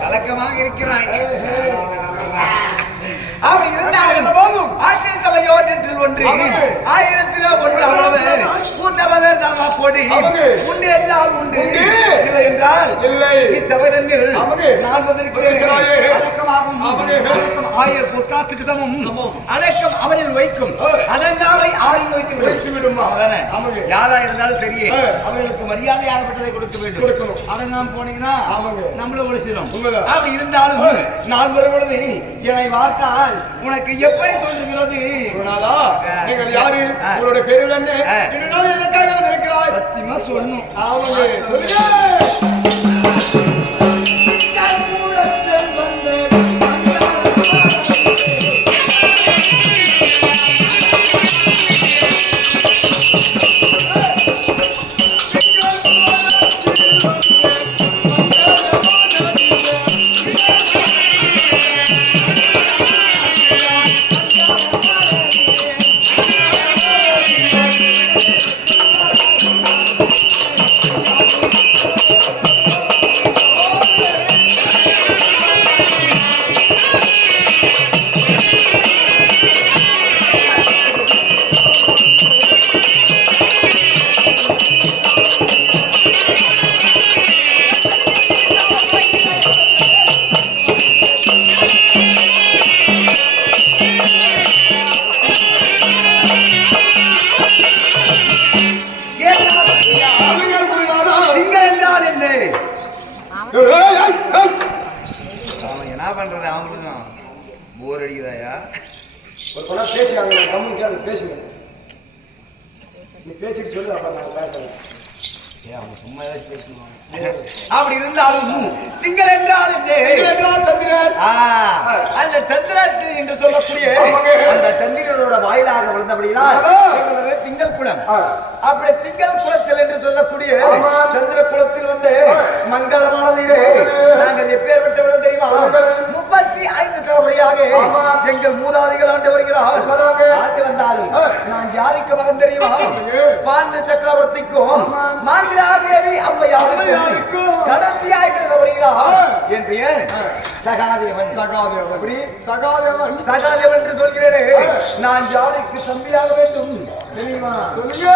கலக்கமாக இருக்கிறாய். அப்படி இருந்தாலும் ஆற்றில் சபையோற்றில் ஒன்று ஆயிரத்திலோ ஒன்று அவ்வளவு கூத்தவளர் தாமா கொடி உண்டு என்றால் உண்டு இல்லை என்றால் இல்லை. இச்சபைதன்னில் நான் வந்திருக்கிறேன். அடக்கமாகும் ஆயிரம் சொத்தாத்துக்கு சமம் அடக்கம் அவரில் வைக்கும் அடங்காமை ஆளில் வைத்து விடும். யாரா இருந்தாலும் சரி அவர்களுக்கு மரியாதை யாரப்பட்டதை கொடுக்க வேண்டும். அடங்காம போனீங்கன்னா நம்மளும் ஒரு சிலம். அப்படி இருந்தாலும் நான் வரும்பொழுது என்னை வார்த்தால் உனக்கு எப்படி தோன்றுகிறது? நீங்கள் யாரு? உங்களுடைய பேர் என்ன? எதற்காக வந்திருக்கிறாய்? சத்தியமா சொல்லணும். சொல்லுங்க. என்ன பண்றது? அவங்களுக்கும் போர் அடிக்குதாயா? ஒரு கொண்டா பேசுறாங்க. கம்முன்னு பேசுங்க. நீ பேசிட்டு சொல்லு. அப்ப நான் பேசுறேன். அவங்க சும்மா ஏதாச்சும் பேசுவாங்க. அப்படி இருந்தாலும் திங்கள் என்றால் சந்திரன். அந்த சந்திரத்து என்று சொல்லக்கூடிய அந்த சந்திரனோட வாயிலாக விழுந்தபடியால் திங்கள் குளம். அப்படி திங்கள் குளத்தில் என்று சொல்லக்கூடிய சந்திர குளத்தில் வந்து மங்களமான நீரே நாங்கள் எப்பேற்பட்டவர்கள் தெரியுமா? 35 தலைமுறையாக எங்கள் மூதாதிகள் ஆண்டு வருகிறார். ஆண்டு வந்தாலும் நான் யாருக்கு மகன் தெரியுமா? பாண்ட சக்கரவர்த்திக்கும் மாந்திராதேவி அம்மையாருக்கும் கடைசியாய் என் பெயர் சகாதேவன். சகாதேவன் என்று சொல்கிறேனே, நான் யாருக்கு தம்பியாக வேண்டும் தெரியுமா? சொல்லுங்க.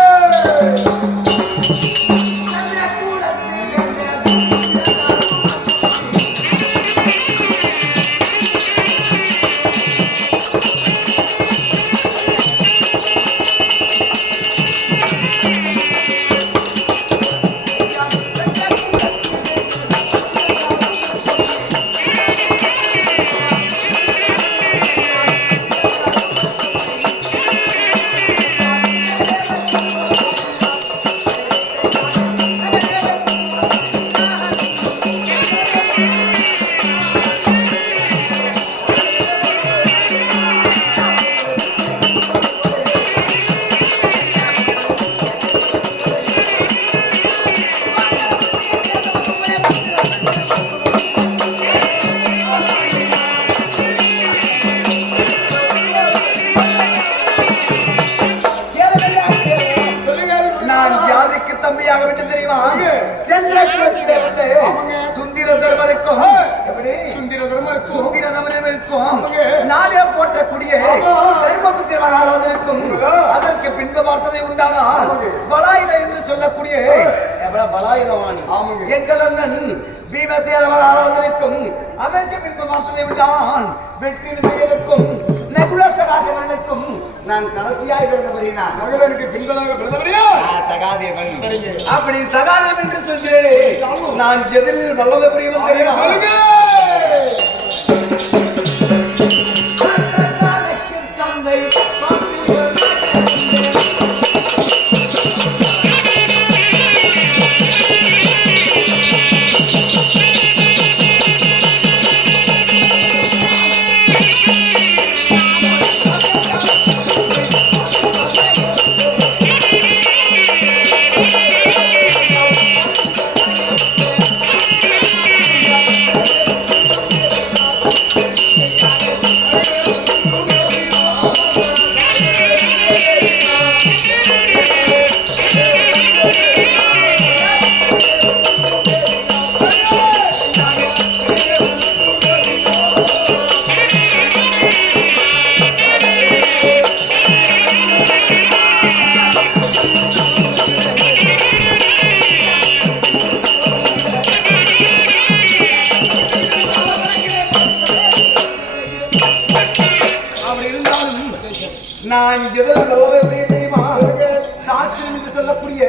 வேண்டும். அதற்கு பின்பு பார்த்ததை உண்டானால் பலாயுதம் என்று சொல்லக்கூடிய பலாயுதவாணி எங்கள் அண்ணன் பீமசேனவர் ஆராதனைக்கும் அதற்கு பின்பு பார்த்ததை உண்டான் வெற்றி விஜயனுக்கும் நகுலசகாதேவனுக்கும் நான் கடைசியாய் வேண்டுபடினான் மகளனுக்கு பின்பதாக பிரதமரியா சகாதேவன். அப்படி சகாதேவன் என்று சொல்கிறேன். நான் எதில் வல்லமை புரியவன் தெரியுமா? சொல்லுங்க. நான் எதில் வல்லமை தெரியுமா? சாஸ்திரம் என்று சொல்லக்கூடிய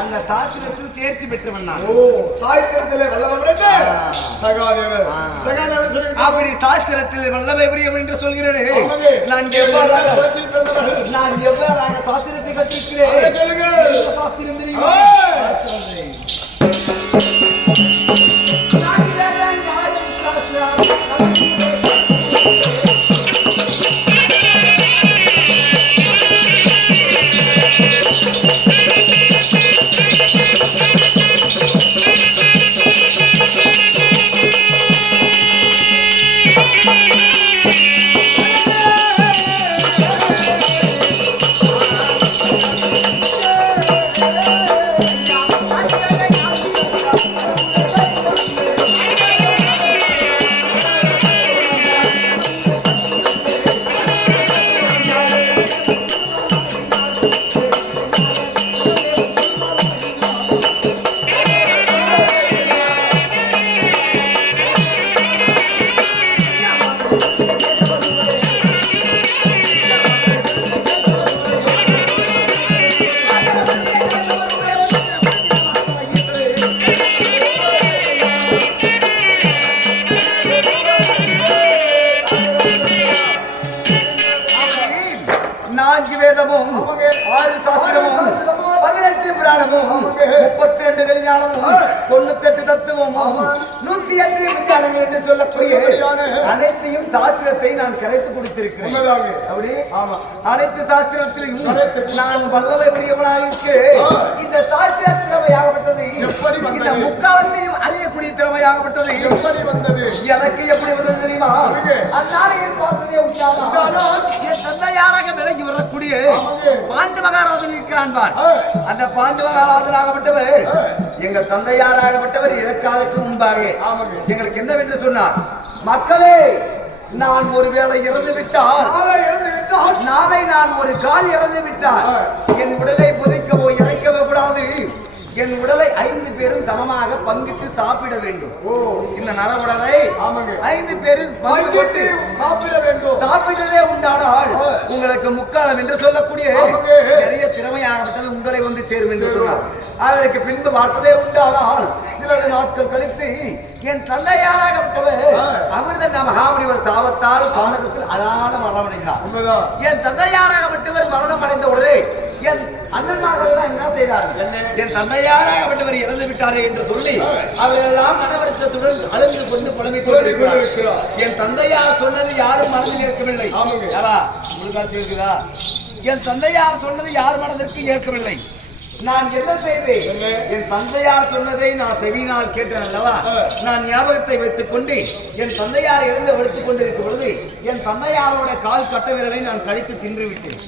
அந்த சாஸ்திரத்தில் தேர்ச்சி பெற்றவன் நான். சாஸ்திரத்திலே வல்லமை படைத்த சகாதேவர். சகாதேவர் சொல்லி அப்படி சாஸ்திரத்தில் வல்லமை புரியும் என்று சொல்கிறேன். நான் எவ்வாறாக சாஸ்திரத்தை கற்பிக்கிறேன் சொல்லுங்க. சாஸ்திரம் தெரியுமா? வேதமும் 6 சாஸ்திரமும் 18 புராணமும் 32 கல்யாணமும் 98 தத்துவமும் 108 விஞ்ஞானங்கள் என்று சொல்லக்கூடிய அனைத்தையும் சாஸ்திரத்தை நான் கரைத்து கொடுத்திருக்கிறேன். அப்படி அனைத்து சாஸ்திரத்திலையும் நான் வல்லமை பெரியவனாக இருக்கிறேன். இந்த சாஸ்திர திறமையாகப்பட்டது இந்த முக்காலத்தையும் அறியக்கூடிய திறமையாகப்பட்டது எப்படி வந்தது? எனக்கு எப்படி வந்தது தெரியுமா? அந்நாளையில் பார்த்ததே உண்டானால் என் தந்தையாராக விலகி வரக்கூடிய பாண்டு மகாராஜன் இருக்கிறான் பார். அந்த பாண்டு மகாராஜனாகப்பட்டவர் எங்கள் தந்தையாராகப்பட்டவர் இறக்காதற்கு முன்பாக எங்களுக்கு என்னவென்று சொன்னார், மக்களே நான் ஒருவேளை இறந்து விட்டால் நாளை நான் ஒரு கால் இறந்து விட்டால் என் உடலை புதைக்கவோ இறைக்கவோ கூடாது. என் உடலை 5 பேரும் சமமாக பங்கிட்டு சாப்பிட வேண்டும். இந்த நர உடலை 5 பேரும் பங்கிட்டு சாப்பிட வேண்டும். சாப்பிட்டதே உண்டானால் உங்களுக்கு முக்காலம் என்று சொல்லக்கூடிய நிறைய திறமையாகப்பட்டது உங்களை வந்து சேரும் என்று சொன்னார். அதற்கு பின்பு பார்த்ததே உண்டானால் சில நாட்கள் கழித்து என் தந்தையாராகப்பட்டவர் அமிர்த மகாமுனிவர் சாபத்தால் கானகத்தில் அழகான மரணம் அடைந்தார். என் தந்தையாராகப்பட்டவர் மரணம் அடைந்த உடனே என் அண்ணன்மார்கள் என்ன செய்தார்கள், என் தந்தையாராகப்பட்டவர் இறந்து விட்டாரே என்று சொல்லி அவர்களெல்லாம் மனவருத்தத்துடன் அழுந்து கொண்டு புலம்பிக் கொண்டிருக்கிறார். என் தந்தையார் சொன்னது யாரும் மனதில் ஏற்கவில்லை. இருக்குதா? என் தந்தையார் சொன்னது யார் மனதிற்கு ஏற்கவில்லை. நான் என்ன செய்தேன்? என் தந்தையார் சொன்னதை நான் செவியினால் கேட்டேன் அல்லவா? நான் ஞாபகத்தை வைத்துக் கொண்டு என் தந்தையார் இறந்து எடுத்துக் கொண்டிருக்கும் பொழுது என் தந்தையாரோட கால் கட்ட விரலை நான் கடித்து தின்று விட்டேன்.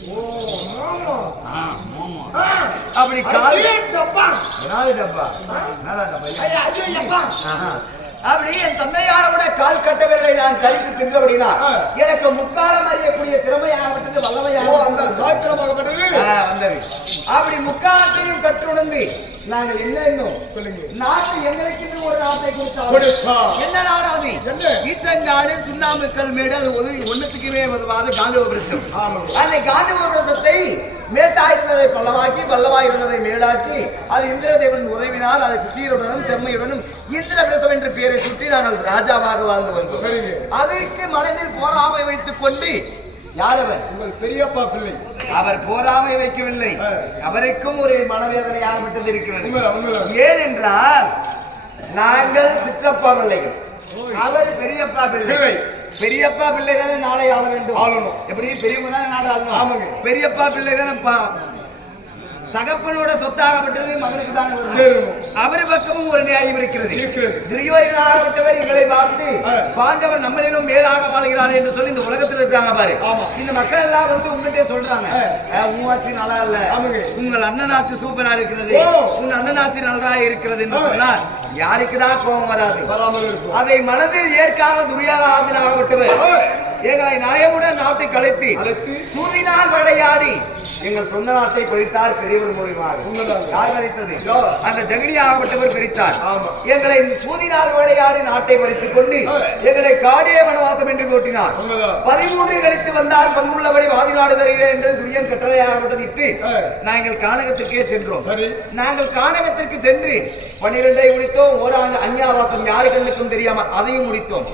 அப்படி கால் டப்பா அப்படி என் தந்தையாரோட கால் கட்டவர்களை நான் கழித்து தின்றபடினா எனக்கு முக்காலம் அறியக்கூடிய திறமையாகப்பட்டது வல்லமையாக அந்த சாத்திரமாகப்பட்டது வந்தது. அப்படி முக்காலத்தையும் கற்றுணர்ந்து நாங்கள் என்ன இன்னும் சொல்லுங்க. நாட்டு எங்களுக்கு ஒரு நாட்டை கொடுத்தோம். என்ன நாடாது? ஈச்சங்காடு சுண்ணாம்புக்கல் மேடு அது ஒண்ணுத்துக்குமே வருவாது காந்தபுரம். அந்த காந்தபுரத்தை மேட்டாயிருந்ததை பல்லவாக்கி பல்லவாயிருந்ததை மேடாக்கி அது இந்திரதேவன் உதவினால் அதுக்கு சீருடனும் செம்மையுடனும் இந்திரபிரசம் என்ற பெயரை சுற்றி நாங்கள் ராஜாவாக வாழ்ந்து வந்தோம். அதற்கு மனதில் போராமை வைத்துக் கொண்டு யார் அவர்? உங்கள் பெரியப்பா பிள்ளை. அவர் போராமை வைக்கவில்லை, அவருக்கும் ஒரு மனவேதனை ஆகப்பட்டது இருக்கிறது. ஏனென்றால் நாங்கள் சிற்றப்பா பிள்ளைகள், அவர் பெரியப்பா பிள்ளை. பெரியப்பா பிள்ளை தானே நாளை ஆள வேண்டும். எப்படி பெரியவங்க தானே நாடு ஆளணும். பெரியப்பா பிள்ளை தானே தகப்பனோட சொத்தாகப்பட்டது மகனுக்கு தான். அவர் பக்கமும் ஒரு நியாயம் இருக்கிறது. துரியோதனாகப்பட்டவர் எங்களை பார்த்து பாண்டவர் நம்மளிலும் மேலாக வாழ்கிறார் என்று சொல்லி இந்த உலகத்தில் இருக்காங்க பாரு. இந்த மக்கள் எல்லாம் வந்து உங்ககிட்ட சொல்றாங்க, உங்க நல்லா இல்ல, உங்கள் அண்ணனாச்சு சூப்பரா இருக்கிறது, உங்க அண்ணனாச்சு நல்லா இருக்கிறது என்று சொன்னால் யாருக்குதான் கோபம் வராது. அதை மனதில் ஏற்காத துரியோதனாகப்பட்டவர் எங்களை நயமுடன் நாட்டை கலைத்து சூதினால் விளையாடி எங்கள் சொந்த நாட்டை பிரித்தார். பெரியவர் மூலியமாக யார் பிரித்தது? அந்த ஜெகனியாகப்பட்டவர் பிரித்தார். எங்களை சூதினால் விளையாடி நாட்டை பறித்துக் கொண்டு எங்களை காடே வனவாசம் என்று ஓட்டினார். 13 கழித்து வந்தால் பண்புள்ளபடி வாதி நாடு தருகிறேன் என்று துரியன் கட்டளையாகப்பட்டதிட்டு நாங்கள் கானகத்திற்கே சென்றோம். நாங்கள் கானகத்திற்கு சென்று 12 முடித்தோம். ஓராண்டு அந்நியாவாசம் யாரு கண்ணுக்கும் தெரியாமல் அதையும் முடித்தோம்.